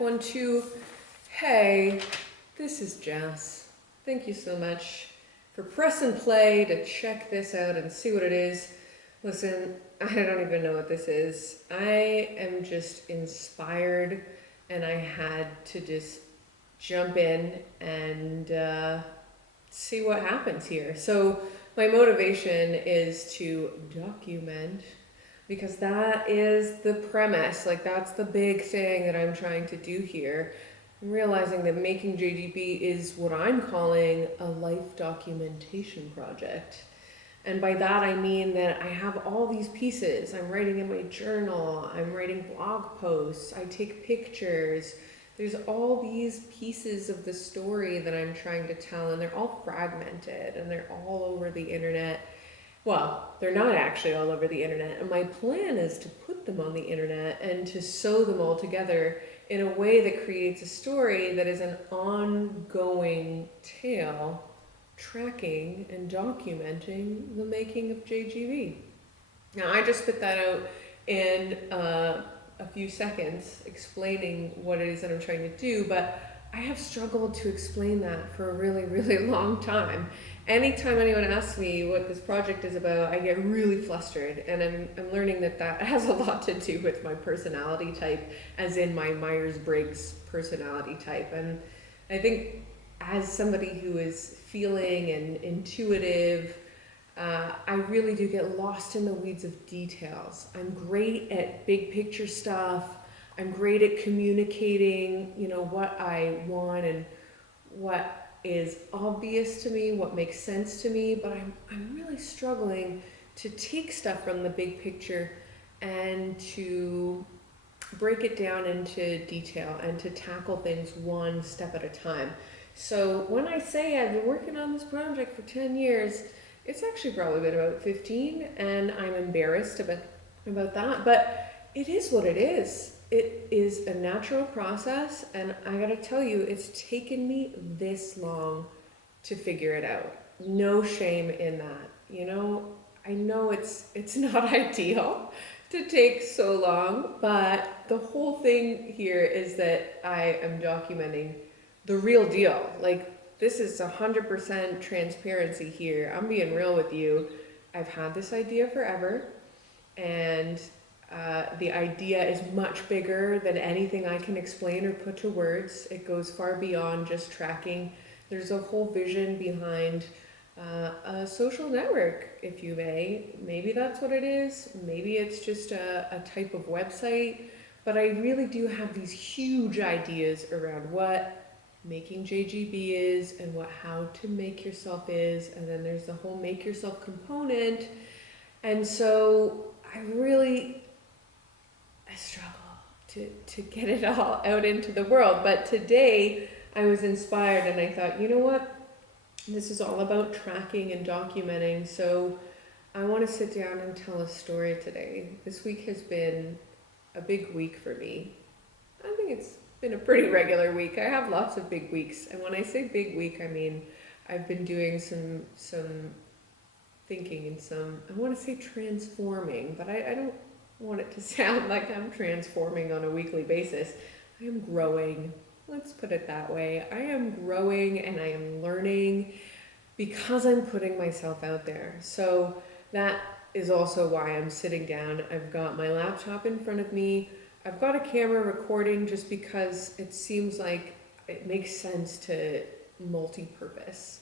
Check 1, 2. Hey, this is Jess. Thank you so much for pressing play to check this out and see what it is. Listen, I don't even know what this is. I am just inspired, and I had to just jump in and see what happens here. So my motivation is to document, because that is the premise, like that's the big thing that I'm trying to do here. I'm realizing that Making JGB is what I'm calling a life documentation project. And by that I mean that I have all these pieces. I'm writing in my journal, I'm writing blog posts, I take pictures. There's all these pieces of the story that I'm trying to tell, and they're all fragmented and they're all over the internet. Well, they're not actually all over the internet, and my plan is to put them on the internet and to sew them all together in a way that creates a story that is an ongoing tale, tracking and documenting the making of JGB. Now, I just spit that out in a few seconds explaining what it is that I'm trying to do, but I have struggled to explain that for a really, really long time. Anytime anyone asks me what this project is about, I get really flustered, and I'm learning that that has a lot to do with my personality type, as in my Myers-Briggs personality type. And I think as somebody who is feeling and intuitive, I really do get lost in the weeds of details. I'm great at big picture stuff. I'm great at communicating, what I want and what is obvious to me, what makes sense to me, but I'm really struggling to take stuff from the big picture and to break it down into detail and to tackle things one step at a time. So when I say I've been working on this project for 10 years, it's actually probably been about 15, and I'm embarrassed about that, but it is what it is. It is a natural process, and I gotta tell you, it's taken me this long to figure it out. No shame in that. I know it's not ideal to take so long, but the whole thing here is that I am documenting the real deal. Like, this is 100% transparency here. I'm being real with you. I've had this idea forever, and the idea is much bigger than anything I can explain or put to words. It goes far beyond just tracking. There's a whole vision behind a social network, if you may. Maybe that's what it is. Maybe it's just a type of website. But I really do have these huge ideas around what Making JGB is and what how to make yourself is. And then there's the whole make yourself component. And so I struggle to get it all out into the world. But today I was inspired, and I thought, you know what? This is all about tracking and documenting. So I want to sit down and tell a story today. This week has been a big week for me. I think it's been a pretty regular week. I have lots of big weeks. And when I say big week, I mean I've been doing some thinking and I want to say transforming, but I don't want it to sound like I'm transforming on a weekly basis. I am growing. Let's put it that way. I am growing and I am learning because I'm putting myself out there. So that is also why I'm sitting down. I've got my laptop in front of me. I've got a camera recording just because it seems like it makes sense to multi-purpose.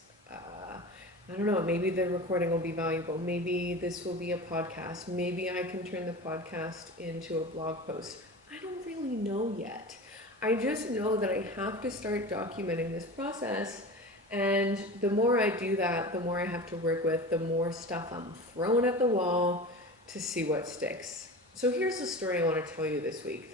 I don't know, maybe the recording will be valuable. Maybe this will be a podcast. Maybe I can turn the podcast into a blog post. I don't really know yet. I just know that I have to start documenting this process, and the more I do that, the more I have to work with, the more stuff I'm throwing at the wall to see what sticks. So here's the story I want to tell you this week.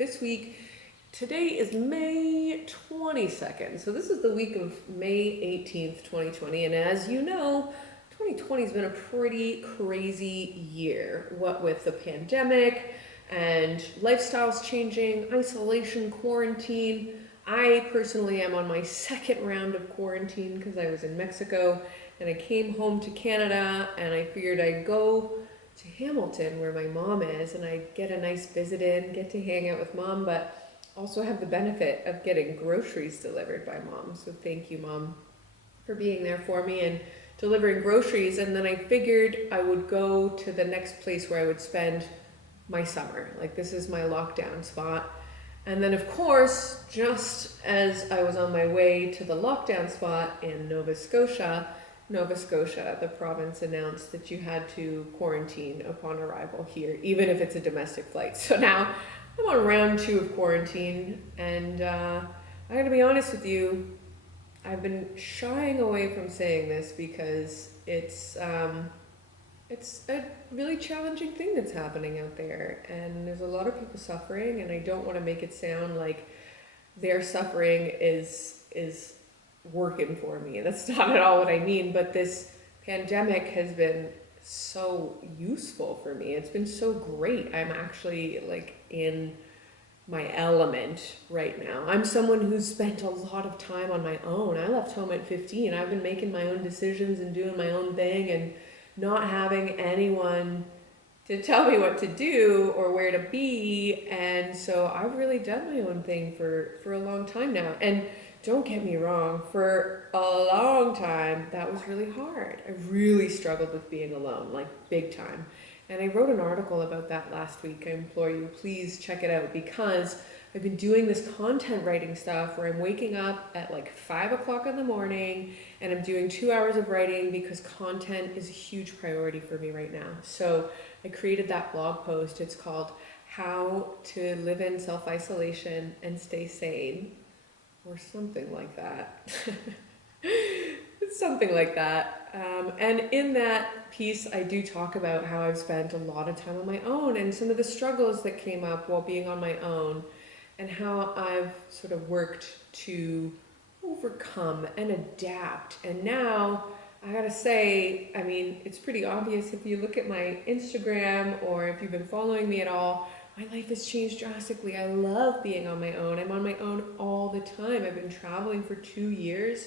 Today is May 22nd, so this is the week of May 18th, 2020, and as you know, 2020 has been a pretty crazy year, what with the pandemic and lifestyles changing, isolation, quarantine. I personally am on my second round of quarantine because I was in Mexico, and I came home to Canada, and I figured I'd go to Hamilton where my mom is, and I'd get a nice visit in, get to hang out with mom, but also have the benefit of getting groceries delivered by mom. So thank you, mom, for being there for me and delivering groceries. And then I figured I would go to the next place where I would spend my summer. Like, this is my lockdown spot. And then, of course, just as I was on my way to the lockdown spot in Nova Scotia, the province announced that you had to quarantine upon arrival here, even if it's a domestic flight. So now I'm on round 2 of quarantine, and I gotta be honest with you, I've been shying away from saying this because it's a really challenging thing that's happening out there, and there's a lot of people suffering, and I don't want to make it sound like their suffering is working for me. That's not at all what I mean, but this pandemic has been so useful for me. It's been so great. I'm actually like in my element right now. I'm someone who's spent a lot of time on my own. I left home at 15. I've been making my own decisions and doing my own thing and not having anyone to tell me what to do or where to be. And so I've really done my own thing for a long time now. And don't get me wrong, for a long time, that was really hard. I really struggled with being alone, like big time. And I wrote an article about that last week. I implore you, please check it out, because I've been doing this content writing stuff where I'm waking up at like 5 o'clock in the morning and I'm doing 2 hours of writing because content is a huge priority for me right now. So I created that blog post. It's called How to Live in Self-Isolation and Stay Sane, or something like that. Something like that. And in that piece, I do talk about how I've spent a lot of time on my own and some of the struggles that came up while being on my own, and how I've sort of worked to overcome and adapt. And now, I gotta say, I mean, it's pretty obvious if you look at my Instagram or if you've been following me at all, my life has changed drastically. I love being on my own. I'm on my own all the time. I've been traveling for 2 years.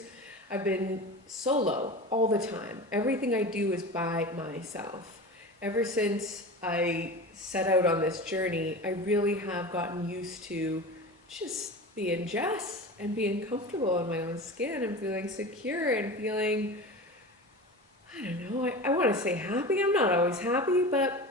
I've been solo all the time. Everything I do is by myself. Ever since I set out on this journey, I really have gotten used to just being Jess and being comfortable in my own skin and feeling secure and feeling, I don't know, I want to say happy. I'm not always happy, but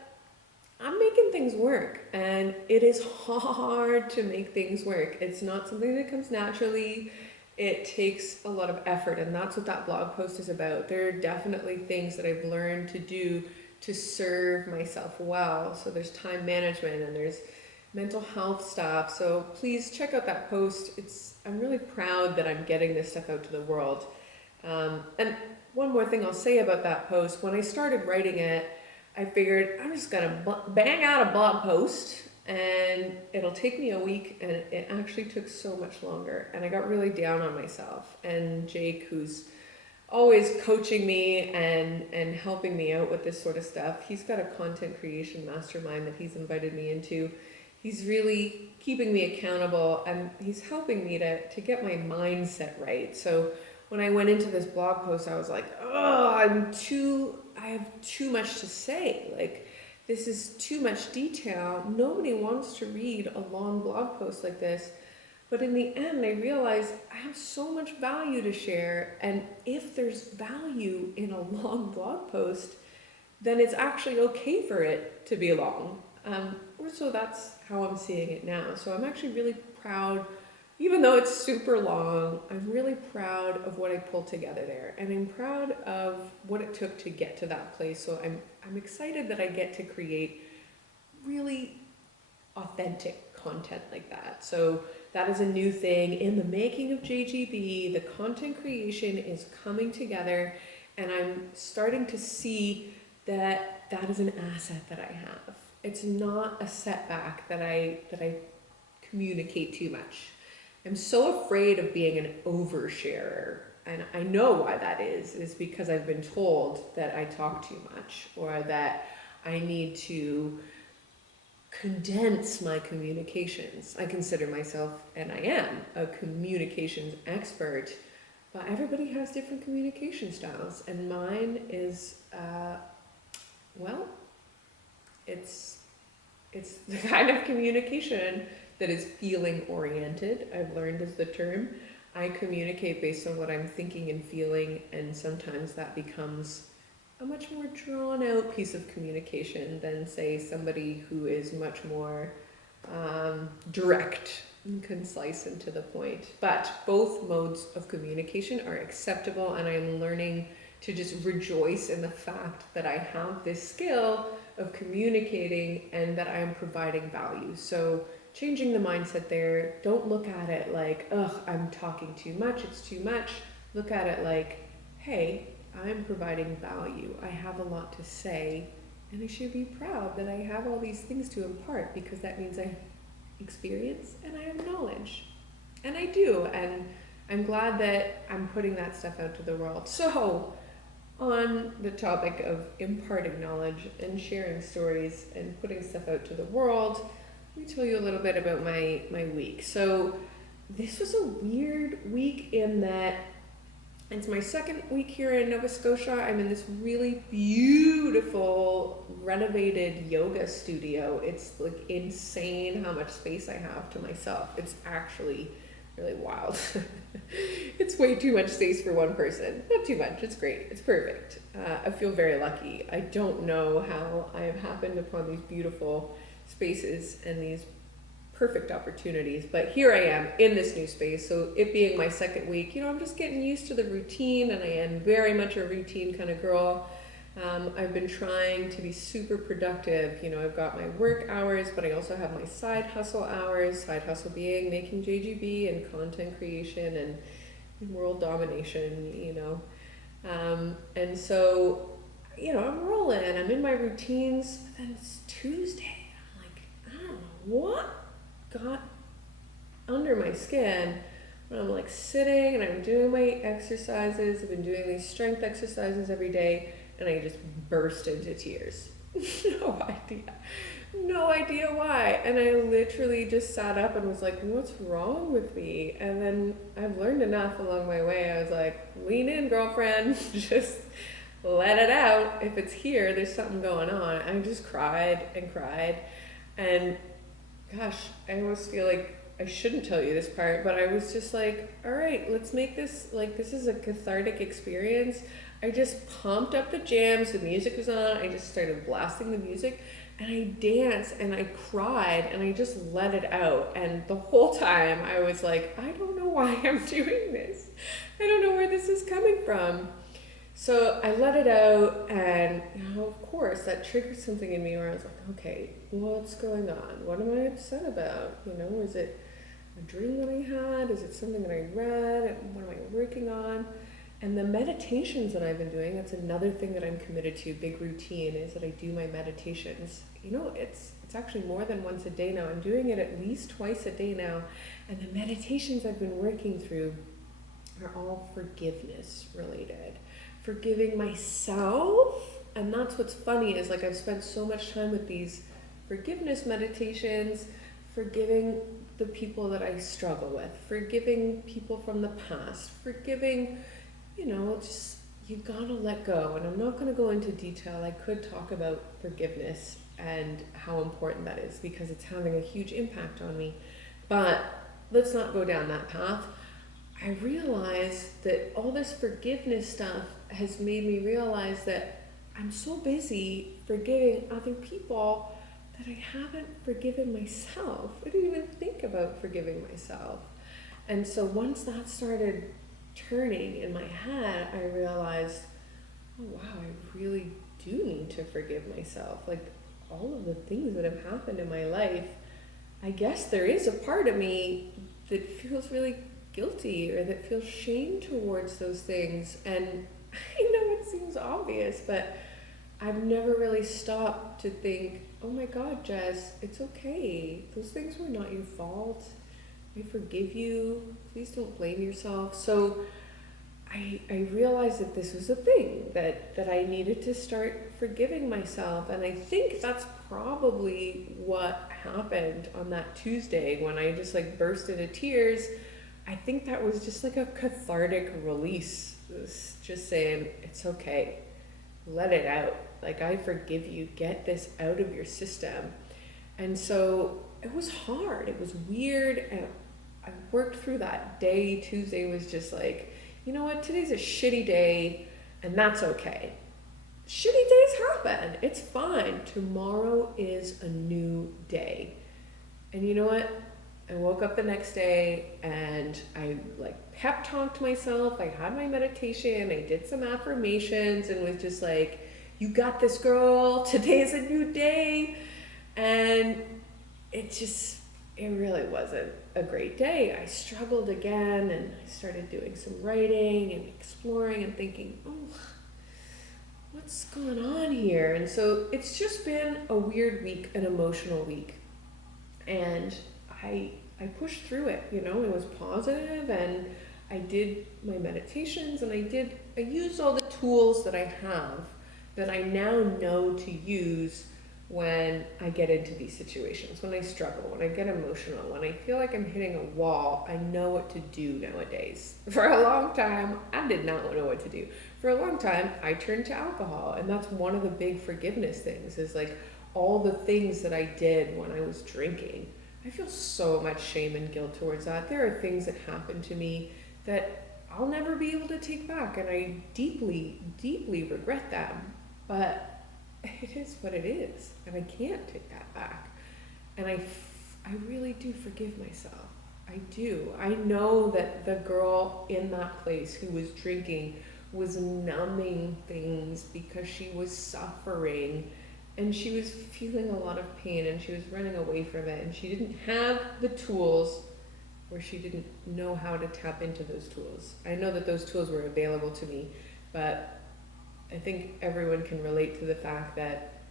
I'm making things work, and it is hard to make things work. It's not something that comes naturally. It takes a lot of effort, and that's what that blog post is about. There are definitely things that I've learned to do to serve myself well. So there's time management and there's mental health stuff. So please check out that post. I'm really proud that I'm getting this stuff out to the world. And one more thing I'll say about that post, when I started writing it, I figured I'm just gonna bang out a blog post and it'll take me a week, and it actually took so much longer, and I got really down on myself. And Jake, who's always coaching me and helping me out with this sort of stuff, he's got a content creation mastermind that he's invited me into. He's really keeping me accountable, and he's helping me to get my mindset right. So when I went into this blog post, I was like, oh, I have too much to say. Like, this is too much detail. Nobody wants to read a long blog post like this. But in the end, I realized I have so much value to share. And if there's value in a long blog post, then it's actually okay for it to be long. Or so that's how I'm seeing it now. So I'm actually really proud. Even though it's super long, I'm really proud of what I pulled together there. And I'm proud of what it took to get to that place. So I'm excited that I get to create really authentic content like that. So that is a new thing in the making of JGB. The content creation is coming together, and I'm starting to see that that is an asset that I have. It's not a setback that I communicate too much. I'm so afraid of being an oversharer, and I know why that is because I've been told that I talk too much, or that I need to condense my communications. I consider myself, and I am, a communications expert, but everybody has different communication styles, and mine is, well, it's the kind of communication that is feeling oriented, I've learned is the term. I communicate based on what I'm thinking and feeling, and sometimes that becomes a much more drawn out piece of communication than, say, somebody who is much more direct and concise and to the point. But both modes of communication are acceptable, and I'm learning to just rejoice in the fact that I have this skill of communicating and that I am providing value. So changing the mindset there, don't look at it like, ugh, I'm talking too much, it's too much. Look at it like, hey, I'm providing value. I have a lot to say, and I should be proud that I have all these things to impart, because that means I have experience and I have knowledge. And I do, and I'm glad that I'm putting that stuff out to the world. So, on the topic of imparting knowledge and sharing stories and putting stuff out to the world, let me tell you a little bit about my week. So, this was a weird week in that it's my second week here in Nova Scotia. I'm in this really beautiful renovated yoga studio. It's like insane how much space I have to myself. It's actually really wild. It's way too much space for one person. Not too much, it's great, it's perfect. I feel very lucky. I don't know how I have happened upon these beautiful spaces and these perfect opportunities, but here I am in this new space. So it being my second week, I'm just getting used to the routine, and I am very much a routine kind of girl. I've been trying to be super productive. I've got my work hours, but I also have my side hustle hours. Side hustle being making JGB and content creation and world domination, and so, I'm rolling, I'm in my routines, but then it's Tuesday. I'm like, I don't know what got under my skin when I'm like sitting and I'm doing my exercises. I've been doing these strength exercises every day, and I just burst into tears. No idea why. And I literally just sat up and was like, what's wrong with me? And then I've learned enough along my way. I was like, lean in, girlfriend. Just let it out. If it's here, there's something going on. I just cried and cried. And gosh, I almost feel like I shouldn't tell you this part, but I was just like, all right, let's make this, like, this is a cathartic experience. I just pumped up the jams, the music was on, I just started blasting the music, and I danced, and I cried, and I just let it out. And the whole time I was like, I don't know why I'm doing this. I don't know where this is coming from. So I let it out, and of course that triggered something in me where I was like, okay, what's going on? What am I upset about? Is it a dream that I had? Is it something that I read? What am I working on? And the meditations that I've been doing, that's another thing that I'm committed to, big routine, is that I do my meditations. It's actually more than once a day now. I'm doing it at least twice a day now. And the meditations I've been working through are all forgiveness related. Forgiving myself. And that's what's funny, is like I've spent so much time with these forgiveness meditations, forgiving the people that I struggle with, forgiving people from the past, forgiving, just, you gotta let go. And I'm not gonna go into detail. I could talk about forgiveness and how important that is, because it's having a huge impact on me. But let's not go down that path. I realized that all this forgiveness stuff has made me realize that I'm so busy forgiving other people that I haven't forgiven myself. I didn't even think about forgiving myself. And so once that started turning in my head, I realized, oh wow, I really do need to forgive myself. Like, all of the things that have happened in my life, I guess there is a part of me that feels really guilty, or that feels shame towards those things. And I know it seems obvious, but I've never really stopped to think, oh my God, Jess, it's okay. Those things were not your fault. I forgive you. Please don't blame yourself. So I realized that this was a thing, that I needed to start forgiving myself. And I think that's probably what happened on that Tuesday when I just like burst into tears. I think that was just like a cathartic release. It was just saying, it's okay. Let it out. Like, I forgive you. Get this out of your system. And so it was hard. It was weird. And I worked through that day. Tuesday was just like, you know what? Today's a shitty day, and that's okay. Shitty days happen. It's fine. Tomorrow is a new day. And you know what? I woke up the next day and I like pep talked myself. I had my meditation. I did some affirmations and was just like, you got this, girl. Today's a new day. And it really wasn't a great day. I struggled again and I started doing some writing and exploring and thinking, oh, what's going on here? And so it's just been a weird week, an emotional week. And I pushed through it, you know, it was positive, and I did my meditations, and I used all the tools that I have that I now know to use when I get into these situations, when I struggle, when I get emotional, when I feel like I'm hitting a wall. I know what to do nowadays. For a long time, I did not know what to do. For a long time, I turned to alcohol, and that's one of the big forgiveness things, is like all the things that I did when I was drinking. I feel so much shame and guilt towards that. There are things that happened to me that I'll never be able to take back, and I deeply, deeply regret them. But it is what it is, and I can't take that back. And I really do forgive myself. I do. I know that the girl in that place who was drinking was numbing things because she was suffering. And she was feeling a lot of pain, and she was running away from it, and she didn't have the tools, or she didn't know how to tap into those tools. I know that those tools were available to me, but I think everyone can relate to the fact that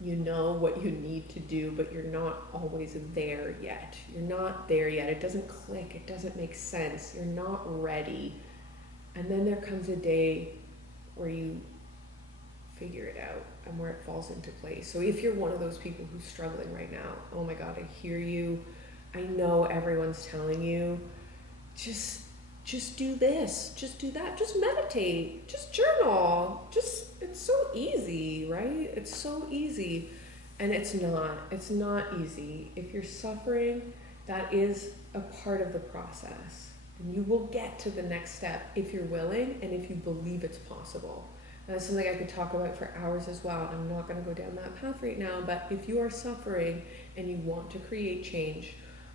you know what you need to do, but you're not always there yet. You're not there yet. It doesn't click. It doesn't make sense. You're not ready. And then there comes a day where you figure it out and where it falls into place. So if you're one of those people who's struggling right now, oh my God, I hear you. I know everyone's telling you, just do this, just do that, just meditate, just journal, it's so easy, right? It's so easy. And it's not easy. If you're suffering, that is a part of the process. And you will get to the next step if you're willing and if you believe it's possible. That's something I could talk about for hours as well. I'm not going to go down that path right now, but if you are suffering and you want to create change,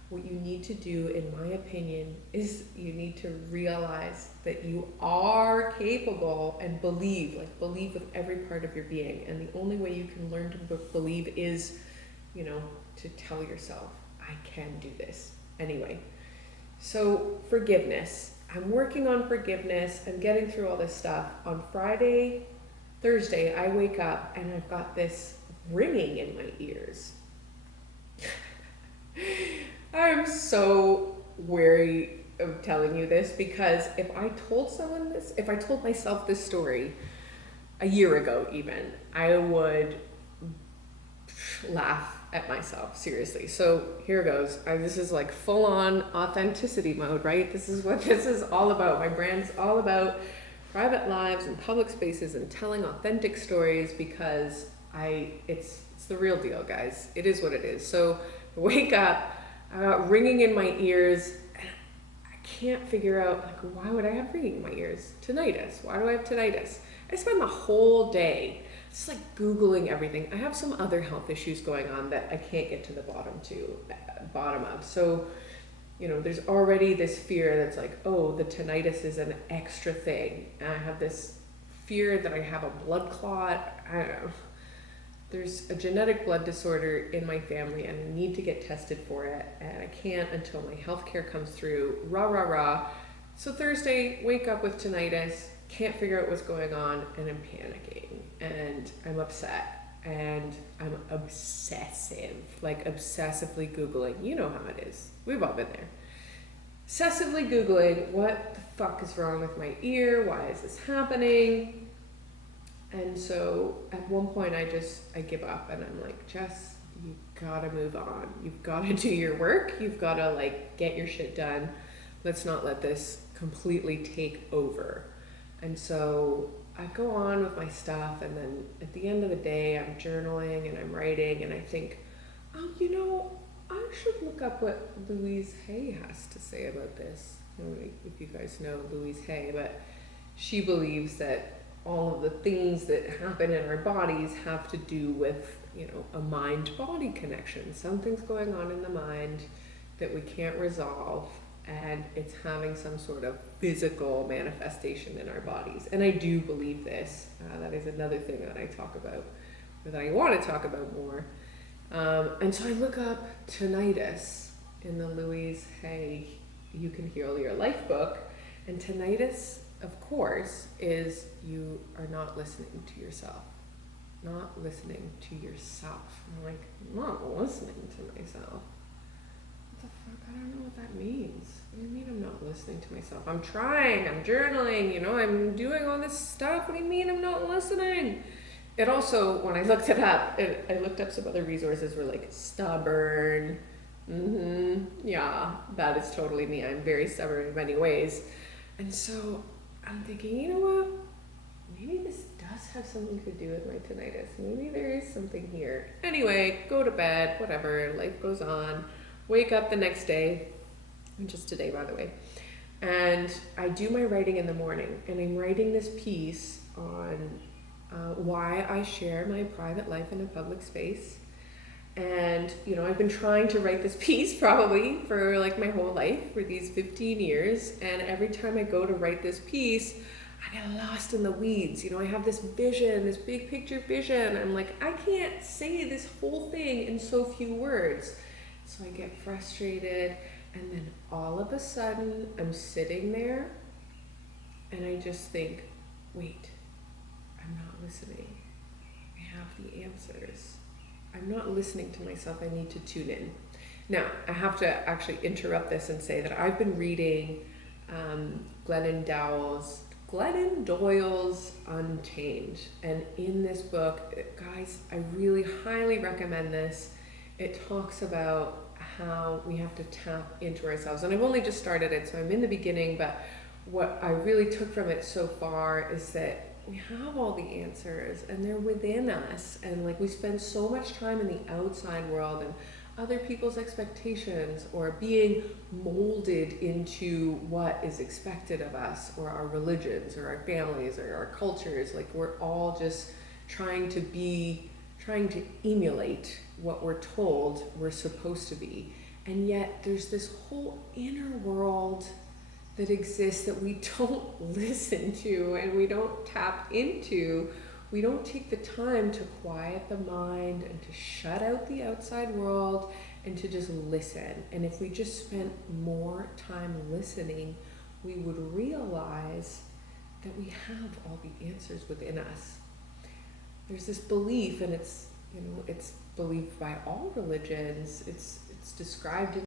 what you need to do, in my opinion, is you need to realize that you are capable and believe with every part of your being. And the only way you can learn to believe is, you know, to tell yourself, I can do this. Anyway, so forgiveness. I'm working on forgiveness. I'm getting through all this stuff. On Thursday, I wake up and I've got this ringing in my ears. I'm so wary of telling you this, because if I told myself this story a year ago even, I would laugh at myself, seriously. So here goes. This is like full on authenticity mode, right? This is what this is all about. My brand's all about private lives and public spaces and telling authentic stories, because it's the real deal, guys. It is what it is. So I wake up, I got ringing in my ears, and I can't figure out, like, why would I have ringing in my ears? Tinnitus. Why do I have tinnitus? I spend the whole day just like Googling everything. I have some other health issues going on that I can't get to the bottom of. So, you know, there's already this fear that's like, oh, the tinnitus is an extra thing. And I have this fear that I have a blood clot. I don't know. There's a genetic blood disorder in my family and I need to get tested for it. And I can't until my healthcare comes through. Rah, rah, rah. So Thursday, wake up with tinnitus, can't figure out what's going on, and I'm panicking. And I'm upset. And I'm obsessive, like obsessively Googling. You know how it is. We've all been there. Obsessively Googling, what the fuck is wrong with my ear? Why is this happening? And so at one point I give up and I'm like, Jess, you gotta move on. You've gotta do your work. You've gotta like get your shit done. Let's not let this completely take over. And so I go on with my stuff, and then at the end of the day I'm journaling and I'm writing and I think, oh, you know, I should look up what Louise Hay has to say about this. I don't know if you guys know Louise Hay, but she believes that all of the things that happen in our bodies have to do with, a mind-body connection. Something's going on in the mind that we can't resolve, and it's having some sort of physical manifestation in our bodies. And I do believe this. That is another thing that I talk about, or that I want to talk about more. And so I look up tinnitus in the Louise Hay You Can Heal Your Life book, and tinnitus, of course, is you are not listening to yourself. Not listening to yourself. I'm like, I'm not listening to myself. What the fuck? I don't know what that means. What do you mean I'm not listening to myself? I'm trying, I'm journaling, I'm doing all this stuff. What do you mean I'm not listening? It also, when I looked it up, I looked up some other resources were like stubborn. Yeah, that is totally me. I'm very stubborn in many ways. And so I'm thinking, you know what? Maybe this does have something to do with my tinnitus. Maybe there is something here. Anyway, go to bed, whatever, life goes on. Wake up the next day, just today by the way, and I do my writing in the morning, and I'm writing this piece on why I share my private life in a public space. And I've been trying to write this piece probably for like my whole life, for these 15 years, and every time I go to write this piece, I get lost in the weeds. I have this vision, this big picture vision. I'm like, I can't say this whole thing in so few words. So I get frustrated, and then all of a sudden I'm sitting there and I just think, wait, I'm not listening. I have the answers. I'm not listening to myself. I need to tune in. Now, I have to actually interrupt this and say that I've been reading Glennon Doyle's Untamed. And in this book, guys, I really highly recommend this. It talks about how we have to tap into ourselves. And I've only just started it, so I'm in the beginning, but what I really took from it so far is that we have all the answers and they're within us. And like, we spend so much time in the outside world and other people's expectations, or being molded into what is expected of us, or our religions, or our families, or our cultures. Like, we're all just trying to emulate what we're told we're supposed to be. And yet there's this whole inner world that exists that we don't listen to and we don't tap into. We don't take the time to quiet the mind and to shut out the outside world and to just listen. And if we just spent more time listening, we would realize that we have all the answers within us. There's this belief, and it's believed by all religions. It's described in